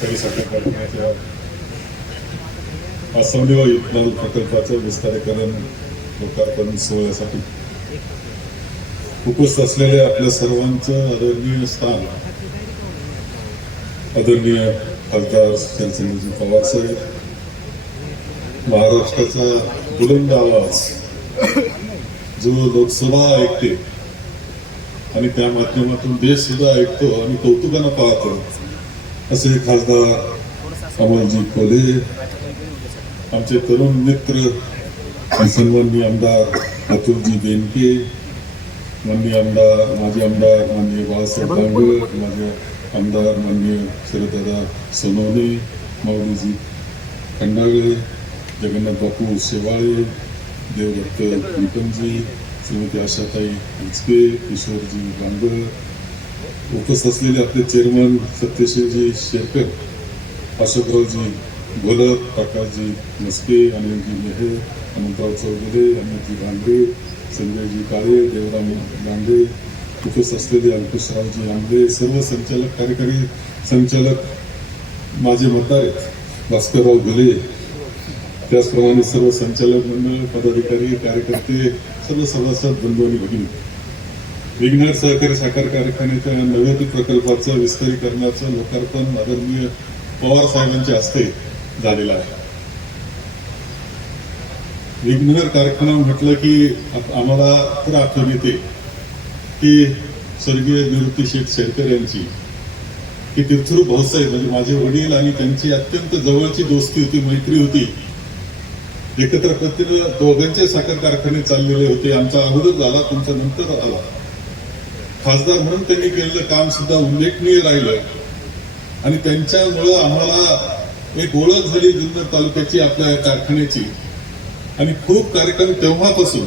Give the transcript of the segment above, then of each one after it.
सहकारी साखर कारखान्याच्या प्रकल्पाचं विस्तारीकरण लोकार्पण सोहळ्यासाठी उपस्थित असलेले आपल्या सर्वांचं आदरणीय स्थान आदरणीय खासदार शरचंद्रजी पवार साहेब महाराष्ट्राचा बुलंद आवाज जो लोकसभा ऐकते आणि त्या माध्यमातून देश सुद्धा ऐकतो आणि कौतुकानं पाहतो असे खासदार अमोलजी कोले आमचे तरुण मित्र सन्माननीय आमदार अतुलजी बेनके माननीय आमदार माजी आमदार माननीय बाळासाहेब दांगड माझे आमदार माननीय शरददादा सोनवणे माऊलीजी खंडागळे जगन्नाथ बापू शेवाळे देवदत्त विकमजी श्रीमती आशाताई हिचके किशोरजी गांगड उपस्थित असलेले आपले चेअरमन सत्यशीलजी शेरकर अशोकरावजी भोलत प्रकाशजी मस्के अनिलजी मेहे अनंतराव चौधरी अनिलजी भांडे संजयजी काळे देवराम गांधे उपस्थित असलेले अंकुशरावजी आंबे सर्व संचालक कार्यकारी संचालक माझे मतदार आहेत. भास्करराव घुले त्याचप्रमाणे सर्व संचालक मंडळ पदाधिकारी कार्यकर्ते सर्व सभासद बंधू आणि भगिनी. विघ्नर सहकारी साखर कारखान्याच्या नव्याती प्रकल्पाचं विस्तारीकरणाचं लोकार्पण आदरणीय पवार साहेबांच्या हस्ते झालेलं आहे. विघ्नर कारखाना म्हटलं की आम्हाला तर आठवण येते की स्वर्गीय निवृत्ती शेठ शेरकर यांची की तीर्थरू भाऊसाहेब म्हणजे माझे वडील आणि त्यांची अत्यंत जवळची दोस्ती होती मैत्री होती. एकत्र पद्धतीनं दोघांचे साखर कारखाने चाललेले होते. आमचा अगोदर झाला तुमच्या नंतर आला. खासदार म्हणून त्यांनी केलेलं काम सुद्धा उल्लेखनीय राहिलं आणि त्यांच्यामुळं आम्हाला एक ओळख झाली जुन्नर तालुक्याची आपल्या कारखान्याची. आणि खूप कार्यक्रम तेव्हापासून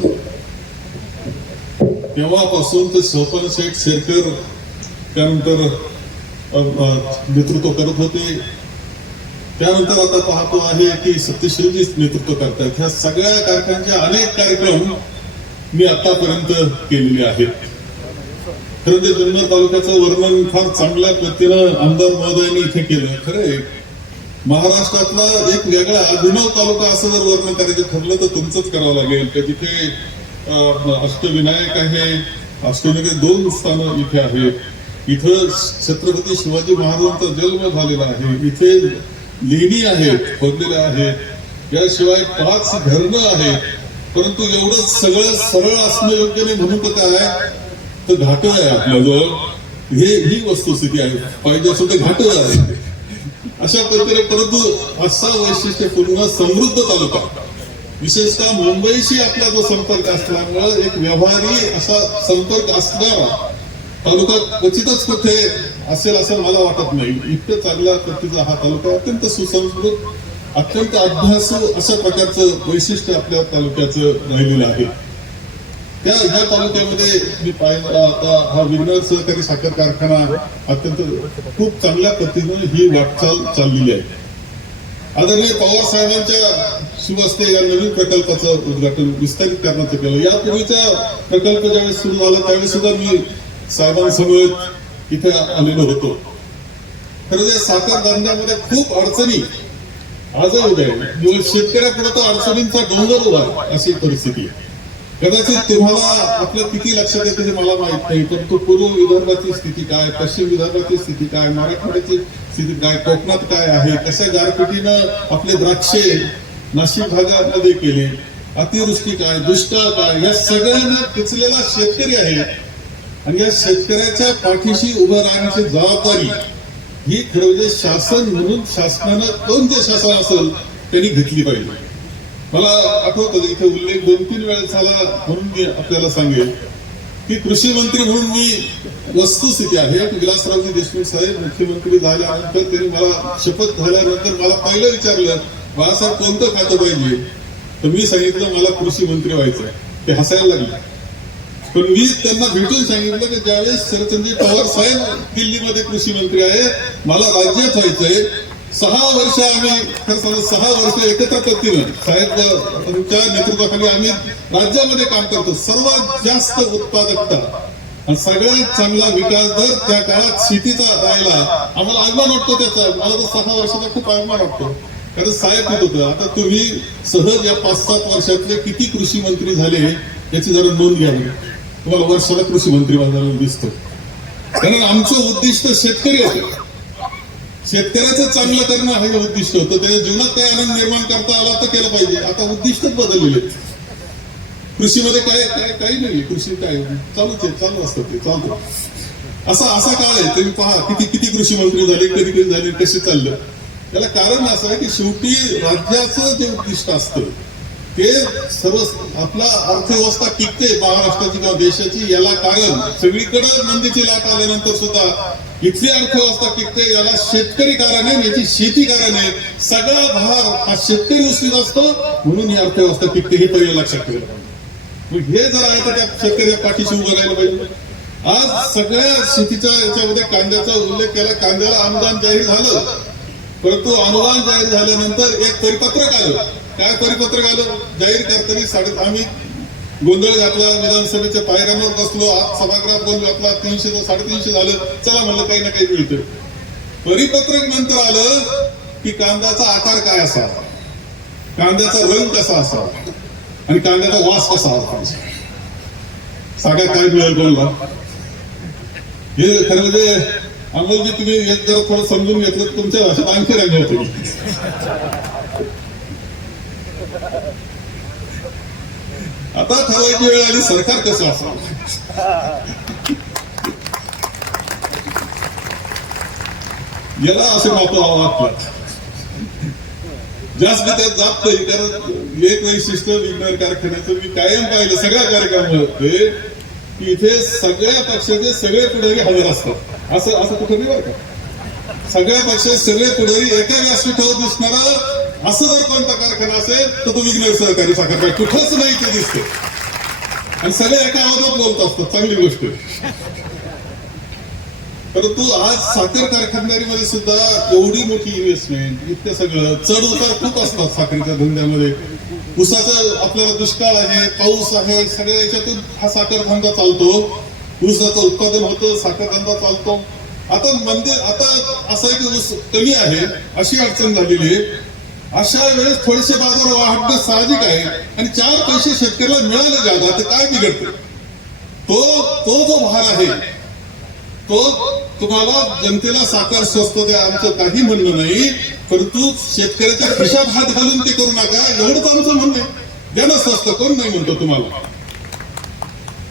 तेव्हापासून तर सोपान शेठ शेरकर त्यानंतर नेतृत्व करत होते. त्यानंतर आता पाहतो आहे की सत्यशीलजीच नेतृत्व करतायत. ह्या सगळ्या कारखान्याचे अनेक कार्यक्रम मी आतापर्यंत केलेले आहेत. खरं ते जुन्नर तालुक्याचं वर्णन फार चांगल्या पद्धतीनं आमदार महोदयांनी इथे केलं. खरंय. महाराष्ट्रातला एक वेगळा अभिनव तालुका असं जर वर्णन करायचं ठरलं तर तुमचंच करावं लागेल. का जिथे अष्टविनायक आहे अष्टविनायक दोन स्थानं इथे आहेत. इथं छत्रपती शिवाजी महाराजांचा जन्म झालेला आहे. इथे लेणी आहेत खोदलेल्या आहेत. याशिवाय पाच धरणं आहेत. परंतु एवढं सगळं सरळ असणं योग्य नाही म्हणून तर काय? तर घाट आहे आपल्याजवळ. हे ही वस्तुस्थिती आहे. पाहिजे असं ते घाट आहे. अशा पद्धतीने परंतु असा वैशिष्ट्यपूर्ण समृद्ध तालुका. विशेषतः मुंबईशी आपला जो संपर्क असल्यामुळं एक व्यवहारी असा संपर्क असणारा तालुका क्वचितच कुठे असेल असं मला वाटत नाही. इतकं चांगल्या पद्धतीचा हा तालुका अत्यंत सुसंस्कृत अत्यंत अभ्यासू अशा प्रकारचं वैशिष्ट्य आपल्या तालुक्याचं राहिलेलं आहे. त्या ह्या तालुक्यामध्ये मी पाहिला आता हा विघ्नर सहकारी साखर कारखाना अत्यंत खूप चांगल्या पद्धतीनं ही वाटचाल चाललेली आहे. आदरणीय पवार साहेबांच्या सुहस्ते या नवीन प्रकल्पाचं उद्घाटन विस्तारित करण्याचं केलं. यापूर्वीचा प्रकल्प ज्यावेळेस सुरू झाला त्यावेळेस सुद्धा मी साहेबांसमवेत इथे आलेलो होतो. खरं तर साखर धंद्यामध्ये खूप अडचणी आजही उभ्या आहे शेतकऱ्यापुढे तर अडचणींचा डोंगर उभा आहे अशी परिस्थिती आहे. कदाचित तुम्हाला आपलं किती लक्षात येतं ते मला माहीत नाही परंतु पूर्व विदर्भाची स्थिती काय पश्चिम विदर्भाची स्थिती काय मराठवाड्याची स्थिती काय कोकणात काय आहे कशा गारपिटीनं आपले द्राक्षे नाशिक भागामध्ये केले अतिवृष्टी काय दुष्काळ काय या सगळ्यांना पिचलेला शेतकरी आहे. आणि या शेतकऱ्याच्या पाठीशी उभं राहण्याची जबाबदारी ही खरं म्हणजे शासन म्हणून शासनानं कोणते शासन असेल त्यांनी घेतली पाहिजे. मला आठवत इथे उल्लेख दोन तीन वेळा झाला म्हणून मी आपल्याला सांगेल की कृषी मंत्री म्हणून मी वस्तुस्थिती आहे. विलासरावजी देशमुख साहेब मुख्यमंत्री झाल्यानंतर त्यांनी मला शपथ झाल्यानंतर मला पहिलं विचारलं बाळासाहेब कोणतं खातं पाहिजे? तर मी सांगितलं मला कृषी मंत्री व्हायचं आहे. ते हसायला लागले. पण मी त्यांना भेटून सांगितलं की ज्यावेळेस शरदचंद्र पवार साहेब दिल्लीमध्ये कृषी मंत्री आहे मला राज्यात व्हायचंय सहा वर्ष आम्ही सहा वर्ष एकत्र पद्धतीनं साहेब तुमच्या नेतृत्वाखाली आम्ही राज्यामध्ये काम करतो. सर्वात जास्त उत्पादकता आणि सगळ्यात चांगला विकास दर त्या काळात शेतीचा राहिला. आम्हाला अभिमान वाटतो त्याचा. मला तर सहा वर्षाचा खूप अभिमान वाटतो. कारण साहेब देत होतं. आता तुम्ही सहज या पाच सात वर्षातले किती कृषी मंत्री झाले याची जरा नोंद घ्यावी तुम्हाला वर्षाला कृषी मंत्री बांधायला दिसतो. कारण आमचं उद्दिष्ट शेतकरी होतं शेतकऱ्याचं चांगलं करणं हे उद्दिष्ट होतं. त्याच्या जीवनात काय आनंद निर्माण करता आला तर केलं पाहिजे. आता उद्दिष्टच बदललेले कृषीमध्ये काय काय काही नाही कृषी काय? चालूच आहे. चालू असतं ते. चालतो. असा असा काळ आहे. तुम्ही पहा किती किती कृषी मंत्री झाले कधी कधी झाले कसे चाललं. त्याला कारण असं आहे की शेवटी राज्याचं जे उद्दिष्ट असतं ते सर्व आपला अर्थव्यवस्था टिकते महाराष्ट्राची किंवा देशाची याला कारण सगळीकडे मंदीची लाट आल्यानंतर सुद्धा इथली अर्थव्यवस्था टिकते याला शेतकरी कारण आहे याची शेती कारण आहे. सगळा भार हा शेतकरी उचलीत असतो म्हणून ही अर्थव्यवस्था टिकते हे पहिले लक्षात ठेवलं मग हे जर आहे तर त्या शेतकऱ्या पाठीशी उभं राहायला पाहिजे. आज सगळ्या शेतीच्या याच्यामध्ये कांद्याचा उल्लेख केला कांद्याला अनुदान जाहीर झालं. परंतु अनुदान जाहीर झाल्यानंतर एक परिपत्रक आलं. काय परिपत्रक आलं जाहीर करताना साडे आम्ही गोंधळ घातला विधानसभेच्या पायऱ्यांवर बसलो आज सभागृहात गोंधळ घातला तीनशे साडेतीनशे झालं. चला म्हणलं काही ना काही मिळतं परिपत्रक नंतर आलं की कांद्याचा आकार काय असावा? कांद्याचा रंग कसा असावा? आणि कांद्याचा वास कसा असावा सगळ्यात काय मिळेल कोणाला? हे खरं म्हणजे अमोलजी तुम्ही जर थोडं समजून घेतलं तुमच्या भाषेत आणखी रंग होते आता ठरवायची वेळ आली सरकार कसं असावं? याला असे माप वाटतात जास्त त्यात जात नाही कारण एक वैशिष्ट्य विज्ञान कारखान्याचं मी कायम पाहिलं सगळ्या कार्यक्रमामध्ये की इथे सगळ्या पक्षाचे सगळे पुढारी हजर असतात. असं असं कुठं नाही बरं का? सगळ्या पक्षाचे सगळे पुढारी एका व्यासपीठावर दिसणारा असं जर कोणता कारखाना असेल तर तो विघ्नेर सहकारी साखर पाहिजे. कुठंच नाही ते दिसते. आणि सगळे एका आवाजात बोलत असतात. चांगली गोष्ट परंतु आज साखर कारखानदारीमध्ये सुद्धा एवढी मोठी इन्व्हेस्टमेंट इतकं सगळं चढ उतार खूप असतात साखरेच्या धंद्यामध्ये. ऊसाचं आपल्याला दुष्काळ आहे पाऊस आहे सगळ्या याच्यातून हा साखर धंदा चालतो. ऊसाचं उत्पादन होतं साखर धंदा चालतो. आता मंदिर आता असं आहे की ऊस कमी आहे अशी अडचण झालेली आहे. अशा वेळेस थोडेसे बाजार वाढणं साहजिक आहे आणि चार पैसे शेतकऱ्याला मिळाले जातात तर काय बिघडतं? तो तो जो भार आहे तो तुम्हाला जनतेला साकार स्वस्त द्या आमचं काही म्हणणं नाही परंतु शेतकऱ्याच्या खिशात हात घालून ते करू नका एवढंच आमचं म्हणणं आहे. द्या ना स्वस्त कोण नाही म्हणतो तुम्हाला?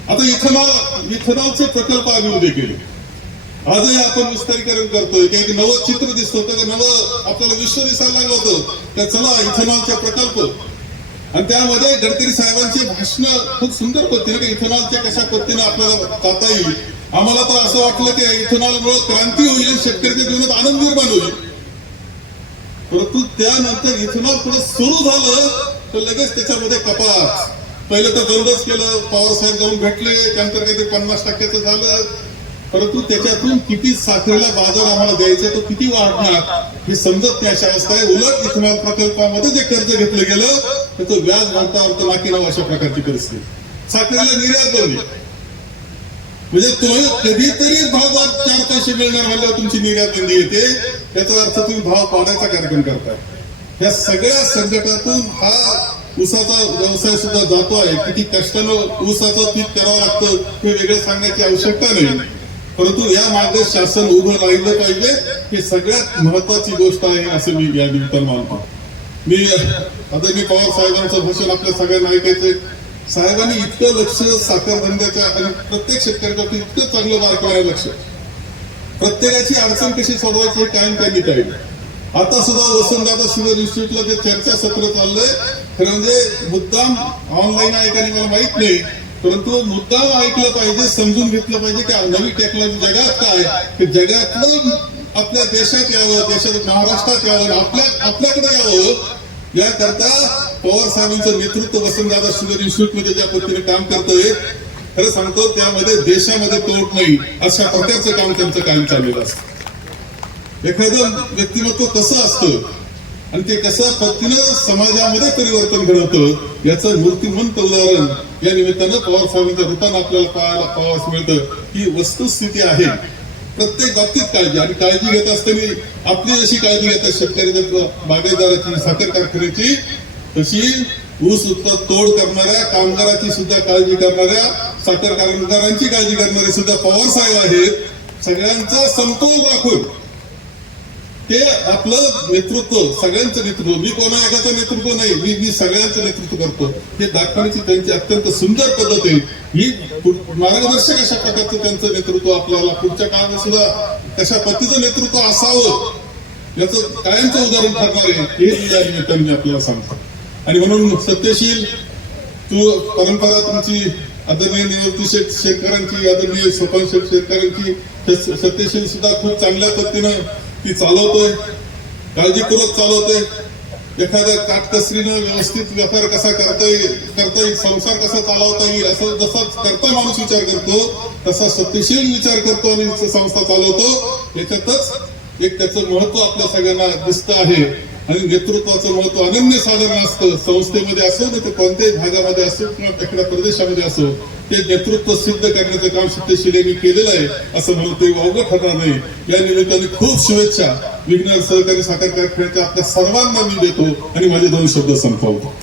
आता इथेनॉल इथेनॉलचे प्रकल्प आम्ही उभे केले. आजही आपण विस्तारीकरण करतोय की एक नवं चित्र दिसत होतं का नवं आपल्याला विश्व दिसायला लागलं होतं. त्या चला इथेनॉलचा प्रकल्प. आणि त्यामध्ये गडकरी साहेबांची भाषण खूप सुंदर पद्धतीने की? इथेनॉलच्या कशा पद्धतीने आपल्याला जाता येईल. आम्हाला तर असं वाटलं की इथेनॉलमुळे क्रांती होईल शेतकऱ्याच्या जीवनात आनंद निर्माण होईल. परंतु त्यानंतर इथेनॉल पुढे सुरू झालं तर लगेच त्याच्यामध्ये कपात. पहिलं तर बंदच केलं पवार साहेब जाऊन भेटले त्यानंतर काहीतरी पन्नास टक्क्याचं झालं. परंतु त्याच्यातून किती साखरेला बाजार आम्हाला द्यायचा तो किती वाढणार हे समजत नाही अशा अवस्था आहे उलट इथेनॉल प्रकल्पामध्ये जे कर्ज घेतलं गेलं त्याचं व्याज भरता बाकी नाकीनाव अशा प्रकारची परिस्थिती. साखरेला निर्यात बनली म्हणजे तुम्ही कधीतरी भाव चार पैसे मिळणार म्हणल्यावर तुमची निर्यात बंदी येते. त्याचा अर्थ तुम्ही भाव पाडायचा कार्यक्रम करताय. या सगळ्या संकटातून हा ऊसाचा व्यवसाय सुद्धा जातो आहे किती कष्टानं ऊसाचं पीक करावं लागतं हे वेगळं सांगण्याची आवश्यकता नाही. परंतु या मार्गे शासन उभं राहिलं पाहिजे. ही सगळ्यात महत्वाची गोष्ट आहे असं मी या निमित्तानं मानतो. मी आदरणीय पवार साहेबांचं भाषण आपल्या सगळ्यांना ऐकायचंय. साहेबांनी इतकं लक्ष साखर धंद्याच्या आणि प्रत्येक शेतकऱ्याच्या इतकं चांगलं बारकाईने लक्ष. प्रत्येकाची अडचण कशी सोडवायची हे कायम त्यांनी पाहिजे आता सुद्धा वसंतदादा शुगर इन्स्टिट्यूटला जे चर्चा सत्र चाललंय खरं म्हणजे मुद्दाम ऑनलाईन आहे का मला माहीत नाही. परंतु मुद्दाम ऐकलं पाहिजे समजून घेतलं पाहिजे की नवी टेक्नॉलॉजी जगात काय जगातलं आपल्या देशात यावं देशात महाराष्ट्रात यावं आपल्या आपल्याकडे यावं. याकरता पवार साहेबांचं नेतृत्व वसंतदादा शुगर इन्स्टिट्यूटमध्ये ज्या पद्धतीने काम करतोय खरं सांगतो त्यामध्ये देशामध्ये तोट नाही. अशा प्रकारचं काम त्यांचं कायम चाललेलं असतं. एखादं व्यक्तिमत्व कसं असतं? आणि ते कशा पद्धतीनं समाजामध्ये परिवर्तन घडवतं याचं मूर्तिमंत उदाहरण या निमित्तानं पवार साहेबांच्या रूपानं आपल्याला पाहायला पाहावयास मिळतं. ही वस्तुस्थिती आहे. प्रत्येक बाबतीत काळजी. आणि काळजी घेत असताना आपली जशी काळजी घेतात शेतकरी बागायतदाराची साखर कारखान्याची तशी ऊस उत्पाद तोड करणाऱ्या कामगाराची सुद्धा काळजी करणाऱ्या साखर कारखानदारांची काळजी करणारे सुद्धा पवार साहेब आहेत. सगळ्यांचा समतोल राखून ते आपलं नेतृत्व सगळ्यांचं नेतृत्व मी कोणा एकाचं नेतृत्व नाही मी मी सगळ्यांचं नेतृत्व करतो. हे दाखवण्याची त्यांची अत्यंत सुंदर पद्धत आहे. ही मार्गदर्शक अशा प्रकारचं त्यांचं नेतृत्व आपल्याला पुढच्या काळात सुद्धा कशा पद्धतीचं नेतृत्व असावं याचं कायमचं उदाहरण ठरणार आहे हे या निमित्ताने आपल्याला सांगतो. आणि म्हणून सत्यशील तू परंपरा तुमची आदरणीय निवृत्ती शेख शेतकऱ्यांची आदरणीय सोपान शेख शेतकऱ्यांची सत्यशील सुद्धा खूप चांगल्या पद्धतीनं ती चालवतोय. काळजीपूर्वक चालवतोय. एखाद्या काटकसरीनं व्यवस्थित व्यापार कसा करता येईल करता येईल संसार कसा चालवता येईल असं जसा करता माणूस विचार करतो तसा सत्यशील विचार करतो आणि संस्था चालवतो. याच्यातच एक त्याचं महत्त्व आपल्या सगळ्यांना दिसत आहे. आणि नेतृत्वाचं महत्त्व अनन्य साधारण असतं. संस्थेमध्ये असो नाही तर कोणत्याही भागामध्ये असो किंवा एखाद्या प्रदेशामध्ये असो ते नेतृत्व सिद्ध करण्याचं काम सत्यशील यांनी केलेलं आहे असं म्हणून ते अवघड ठरणार नाही. या निमित्ताने खूप शुभेच्छा. विज्ञान सहकारी साखर कारखान्याच्या आपल्या सर्वांना मी देतो आणि माझे दोन शब्द संपवतो.